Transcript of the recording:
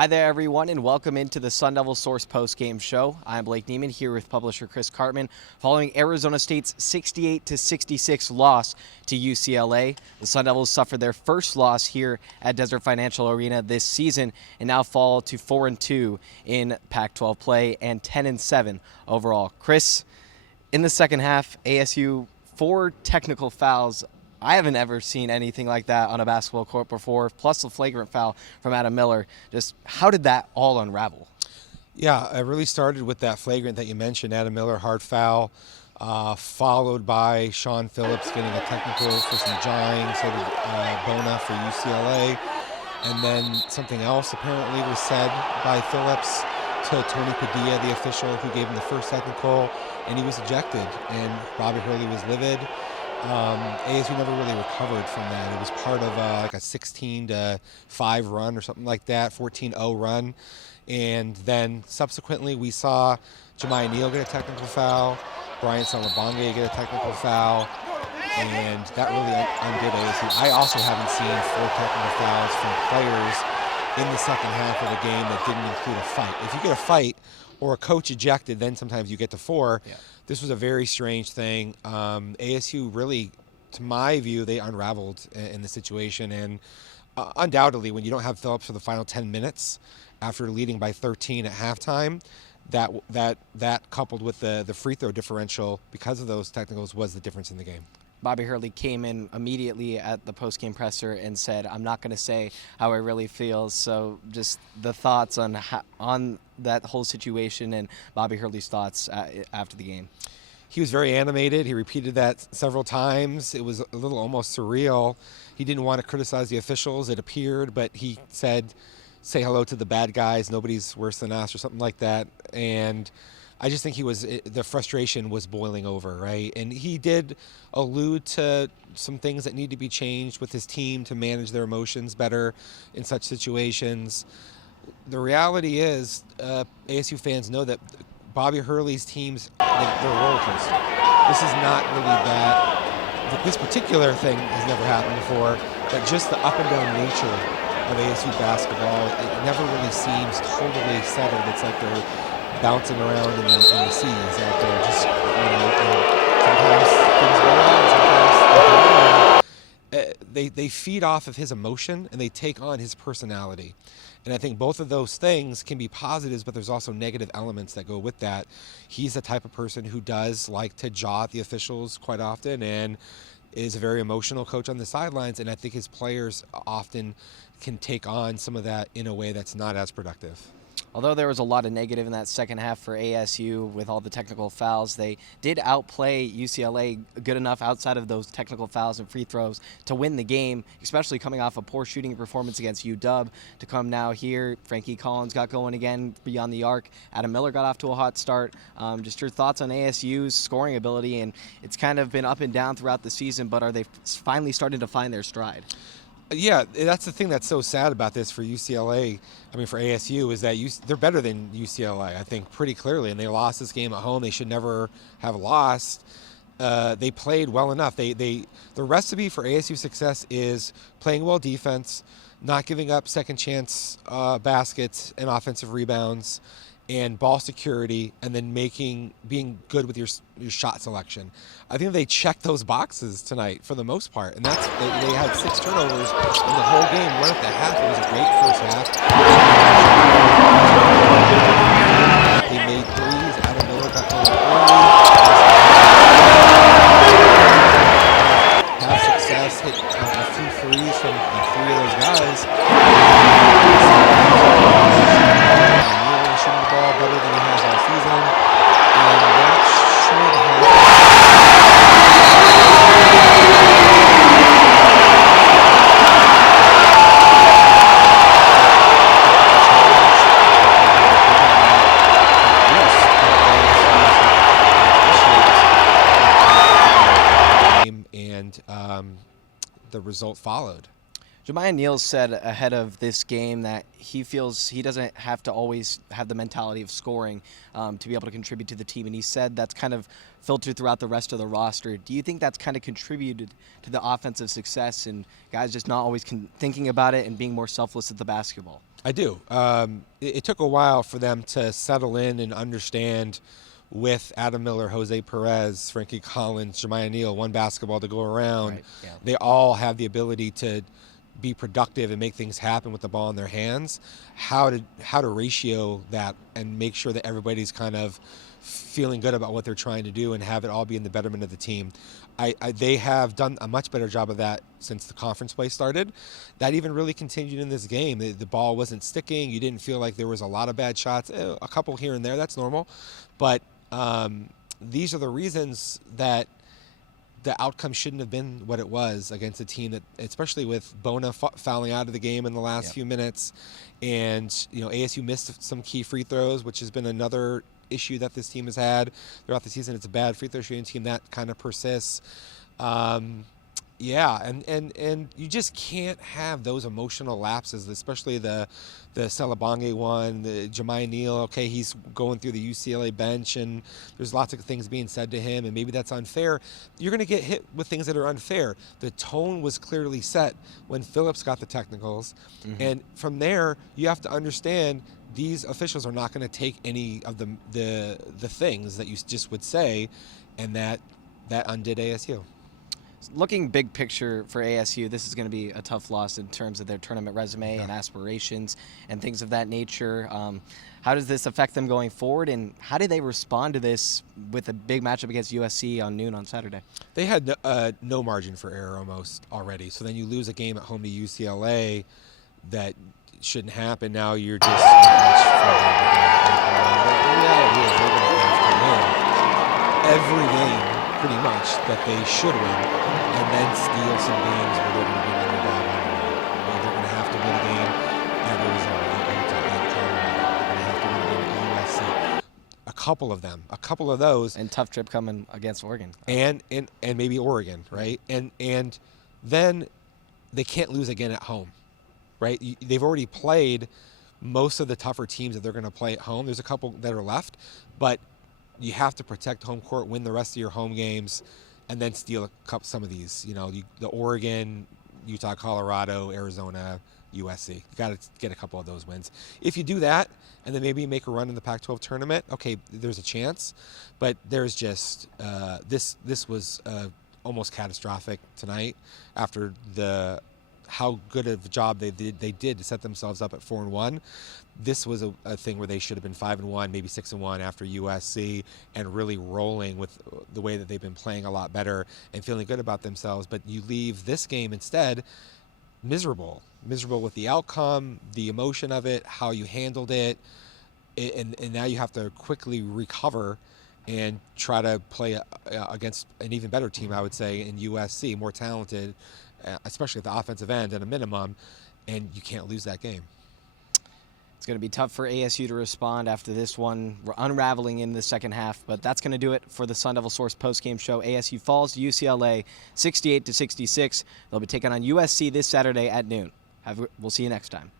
Hi there, everyone, and welcome into the SunDevilSource Postgame Show. I'm Blake Niemann here with publisher Chris Karpman. Following Arizona State's 68-66 loss to UCLA, the Sun Devils suffered their first loss here at Desert Financial Arena this season and now fall to 4-2 in Pac-12 play and 10-7 overall. Chris, in the second half, ASU 4 technical fouls. I haven't ever seen anything like that on a basketball court before, plus the flagrant foul from Adam Miller. Just how did that all unravel? Yeah, it really started with that flagrant that you mentioned, Adam Miller, hard foul, followed by Sean Phillips getting a technical for some jawing, so did Bona for UCLA. And then something else apparently was said by Phillips to Tony Padilla, the official who gave him the first technical, and he was ejected, and Bobby Hurley was livid. ASU never really recovered from that. It was part of like a 16-5 run or something like that, 14-0 run. And then subsequently we saw Jemiah Neal get a technical foul, Brian Salabonga get a technical foul, and that really undid ASU. I also haven't seen 4 technical fouls from players in the second half of the game that didn't include a fight. If you get a fight or a coach ejected, then sometimes you get to 4. Yeah. This was a very strange thing. ASU really, to my view, they unraveled in the situation. And undoubtedly, when you don't have Phillips for the final 10 minutes after leading by 13 at halftime, that coupled with the free throw differential because of those technicals was the difference in the game. Bobby Hurley came in immediately at the postgame presser and said, "I'm not going to say how I really feel." So just the thoughts on that whole situation and Bobby Hurley's thoughts after the game. He was very animated. He repeated that several times. It was a little almost surreal. He didn't want to criticize the officials, it appeared, but he said, "Say hello to the bad guys. Nobody's worse than us," or something like that. And I just think the frustration was boiling over, right? And he did allude to some things that need to be changed with his team to manage their emotions better in such situations. The reality is, ASU fans know that Bobby Hurley's teams, they're a roller coaster. This is not really that. This particular thing has never happened before, but just the up and down nature of ASU basketball, it never really seems totally settled. It's like they're bouncing around in the seas out there. Just, sometimes things go on, sometimes they don't. They feed off of his emotion and they take on his personality. And I think both of those things can be positives, but there's also negative elements that go with that. He's the type of person who does like to jaw at the officials quite often and is a very emotional coach on the sidelines. And I think his players often can take on some of that in a way that's not as productive. Although there was a lot of negative in that second half for ASU with all the technical fouls, they did outplay UCLA good enough outside of those technical fouls and free throws to win the game, especially coming off a poor shooting performance against UW to come now here. Frankie Collins got going again beyond the arc. Adam Miller got off to a hot start. Just your thoughts on ASU's scoring ability, and it's kind of been up and down throughout the season, but are they finally starting to find their stride? Yeah, that's the thing that's so sad about this for UCLA, for ASU, is that they're better than UCLA, I think, pretty clearly, and they lost this game at home. They should never have lost. They played well enough. The recipe for ASU success is playing well defense, not giving up second chance baskets and offensive rebounds, and ball security, and then being good with your shot selection. I think they checked those boxes tonight for the most part, and they had 6 turnovers in the whole game. One at the half. It was a great first half. They made threes. Adam Miller got going early. Have success. Hit a few threes from 3 of those guys. Shooting the ball better than he has all season, and that should and the result followed. Jemiah Neal said ahead of this game that he feels he doesn't have to always have the mentality of scoring to be able to contribute to the team, and he said that's kind of filtered throughout the rest of the roster. Do you think that's kind of contributed to the offensive success and guys just not always thinking about it and being more selfless at the basketball? I do. It took a while for them to settle in and understand with Adam Miller, Jose Perez, Frankie Collins, Jemiah Neal, one basketball to go around. Right, yeah. They all have the ability to be productive and make things happen with the ball in their hands. How to ratio that and make sure that everybody's kind of feeling good about what they're trying to do and have it all be in the betterment of the team. They have done a much better job of that since the conference play started. That even really continued in this game. The ball wasn't sticking. You didn't feel like there was a lot of bad shots. A couple here and there, that's normal. But these are the reasons that the outcome shouldn't have been what it was against a team that, especially with Bona fouling out of the game in the last few minutes. And, ASU missed some key free throws, which has been another issue that this team has had throughout the season. It's a bad free throw shooting team that kind of persists. And you just can't have those emotional lapses, especially the Celebonge one, the Jemiah Neal. Okay, he's going through the UCLA bench, and there's lots of things being said to him, and maybe that's unfair. You're going to get hit with things that are unfair. The tone was clearly set when Phillips got the technicals, and from there, you have to understand these officials are not going to take any of the things that you just would say, and that undid ASU. Looking big picture for ASU, this is going to be a tough loss in terms of their tournament resume and aspirations and things of that nature. How does this affect them going forward, and how do they respond to this with a big matchup against USC on noon on Saturday? They had no margin for error almost already. So then you lose a game at home to UCLA that shouldn't happen. Now you're just much further behind. The reality is they're going to have to win every game pretty much that they should win, and then steal some games where they're going to be an underdog on the road. They're going to have to win a game at Arizona, at Utah, at Colorado. They're going to have to win a game at USC. A couple of those. And tough trip coming against Oregon. And maybe Oregon, right? And then they can't lose again at home, right? They've already played most of the tougher teams that they're going to play at home. There's a couple that are left, but you have to protect home court, win the rest of your home games, and then steal some of these. The Oregon, Utah, Colorado, Arizona, USC. You got to get a couple of those wins. If you do that, and then maybe make a run in the Pac-12 tournament, okay, there's a chance. But there's just this was almost catastrophic tonight after how good of a job they did to set themselves up at 4-1. This was a thing where they should have been 5-1, maybe 6-1 after USC, and really rolling with the way that they've been playing a lot better and feeling good about themselves. But you leave this game instead miserable with the outcome, the emotion of it, how you handled it, and now you have to quickly recover and try to play against an even better team, I would say, in USC, more talented, especially at the offensive end at a minimum, and you can't lose that game. It's going to be tough for ASU to respond after this one. We're unraveling in the second half, but that's going to do it for the SunDevilSource Postgame Show. ASU falls to UCLA 68-66. They'll be taking on USC this Saturday at noon. We'll see you next time.